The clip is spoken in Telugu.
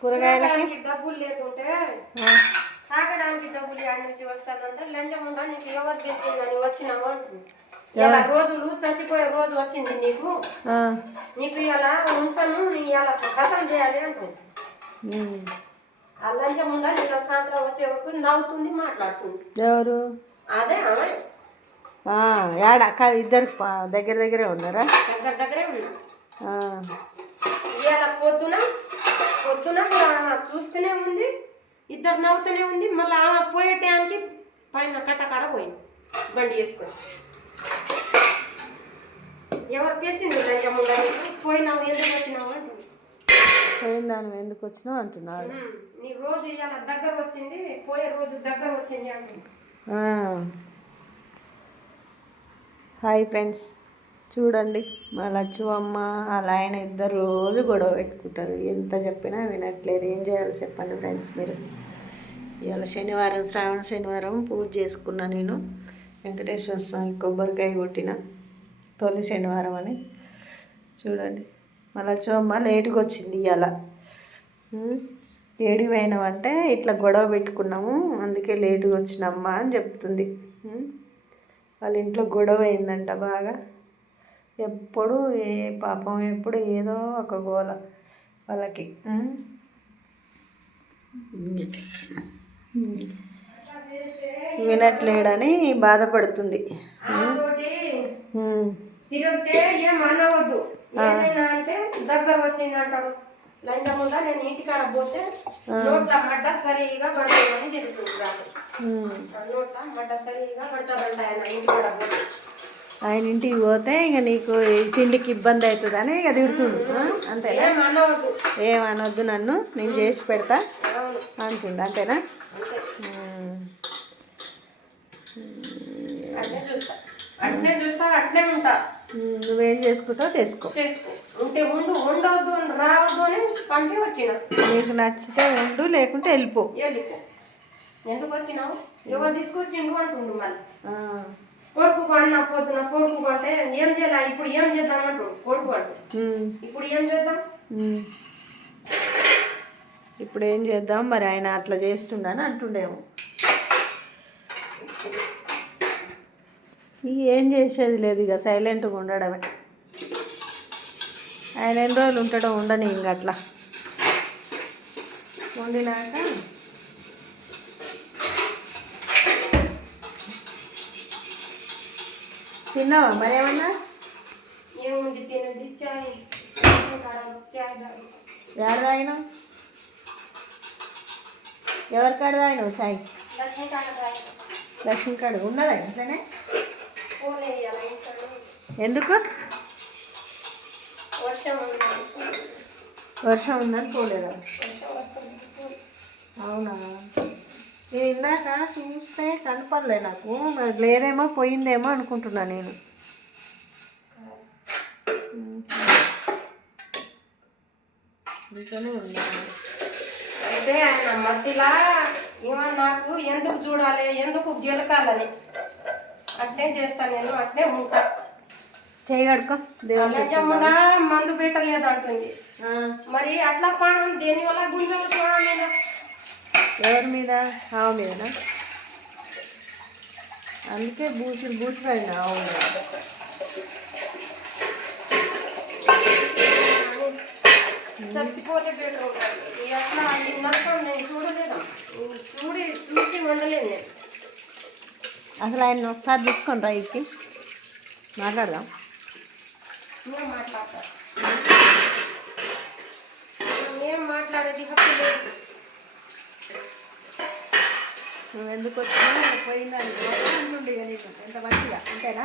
కూరగాయలకి డబ్బులు లేకుంటే తాగడానికి డబ్బులు యాడ్ నుంచి వస్తానంటే లంచం ఉందా నీకు ఎవరు పెట్టిందని వచ్చినావు అంటుంది. ఇలా రోజులు చచ్చిపోయే రోజు వచ్చింది నీకు నీకు ఇలా ఉంచను ఇలా కథం చేయాలి అంటుంది. ఆ లంచం ఉందా నీకు సాయంత్రం వచ్చే వరకు నవ్వుతుంది మాట్లాడుతుంది. ఎవరు అదే యాడ ఇద్దరు దగ్గర దగ్గరే ఉన్నారా? దగ్గరే ఉన్నారు. ఇలా పొద్దున చూస్తూనే ఉంది, ఇద్దరు నవ్వుతూనే ఉంది. మళ్ళీ ఆమె పోయే టైంకి పైన కట్టకాడ పోయింది బండి వేసుకొని. ఎవరు పెంచింది లంచముండా పోయినావు ఎందుకు వచ్చినావు అంటుంది. పోయిందాను ఎందుకు వచ్చినావు అంటున్నాడు. నీ రోజు ఇలా దగ్గర వచ్చింది, పోయే రోజు దగ్గర వచ్చింది అంటుంది. హాయ్ ఫ్రెండ్స్, చూడండి మా లచ్చు అమ్మ అలా ఆయన ఇద్దరు రోజు గొడవ పెట్టుకుంటారు. ఎంత చెప్పినా వినట్లేరు. ఏం చేయాలో చెప్పండి ఫ్రెండ్స్ మీరు. ఇవాళ శనివారం, శ్రావణ శనివారం పూజ చేసుకున్నా నేను. వెంకటేశ్వర స్వామి కొబ్బరికాయ కొట్టిన తొలి శనివారం అని. చూడండి మా లచ్చు అమ్మ లేటుగా వచ్చింది. ఇవాళ ఏడికి పోయినామంటే ఇట్లా గొడవ పెట్టుకున్నాము అందుకే లేటుగా వచ్చినమ్మా అని చెప్తుంది. వాళ్ళ ఇంట్లో గొడవ అయిందంట బాగా. ఎప్పుడు పాపం ఎప్పుడు ఏదో ఒక గోల వాళ్ళకి. వినట్లేడని బాధపడుతుంది. తిరిగితే ఏం అనవద్దు, ఏదైనా అంటే దగ్గర వచ్చింది అంటాడు. లంచముందా నేను ఇంటికాడ పోతే నోట్ల మడ్డ సరిగా పడుతుందని తెలుస్తుంది. నోట్ల మడ్డ సరిగా పడుతుందంట ఆయన ఇంటికాడ పోతే. ఆయన ఇంటికి పోతే ఇక నీకు తిండికి ఇబ్బంది అవుతుందని ఇక తిడుతుండు. అంతేనా? ఏమనొద్దు, నన్ను నేను చేసి పెడతా అంటుండు. అంతేనా? అట్నే చూస్తా అట్నే ఉంటా. నువ్వేం చేసుకుంటావు చేసుకో. ఉంటే ఉండు, ఉండవద్దు రావద్దు అని పంపి వచ్చిన. నీకు నచ్చితే ఉండు, లేకుంటే వెళ్ళిపో. ఎందుకు వచ్చినావు, ఎవరు తీసుకొచ్చిండు అంటుండు. మళ్ళీ కొడుకు అన్న పొద్దున కొడుకు అంటే ఏం చేయాలి, ఇప్పుడు ఏం చేద్దాం అంటు కొడుకు అంటు. ఇప్పుడు ఏం చేద్దాం, ఇప్పుడు ఏం చేద్దాం మరి, ఆయన అట్లా చేస్తుండని అంటుండేమో. ఏం చేసేది లేదు, ఇక సైలెంట్గా ఉండడమే. ఆయన ఎన్ని రోజులు ఉంటాడో ఉండని ఇంక అట్లా వండినాక తిన్నావా మరి? ఏమన్నా ఏముంది తినది, చాయ్ ఎవరు తాగినావు? ఎవరి కాడ తాగినావు చాయ్? లక్ష్మి కాడ ఉన్నదా ఇంట్లోనే? ఎందుకు? వర్షం ఉందని పోలేదా? అవునా? నేను ఇందాక చూస్తే కనపడలే నాకు. మరి లేదేమో, పోయిందేమో అనుకుంటున్నా నేను. ఇంట్లోనే ఉన్నా. అయితే ఆయన మధ్యలా ఏమన్నా నాకు ఎందుకు చూడాలి, ఎందుకు గెలకాలని అట్నే చేస్తాను నేను, అట్నే ఉంటా. చేయగడుకో. లంచముండా మందు పెట్టలేదు అంటుంది. మరి అట్లా ప్రాణం దేనివల్ల గుంజవచ్చు మీద? ఎవరి మీద? ఆవు మీదనా? అందుకే బూచిపోయిన ఆవు చచ్చిపోతే బెటర్. అట్లా ఈ నరకం నేను చూడలేదా, చూసి ఉండలేదు నేను. అసలు ఆయన ఒకసారి తీసుకొని రా, ఇచ్చి మాట్లాడదాం. ఏం మాట్లాడేది హక్కు లేదు. నువ్వు ఎందుకు వచ్చినా పోయిందని అంటుండే నీకు ఎంత మంచిగా. అంతేనా?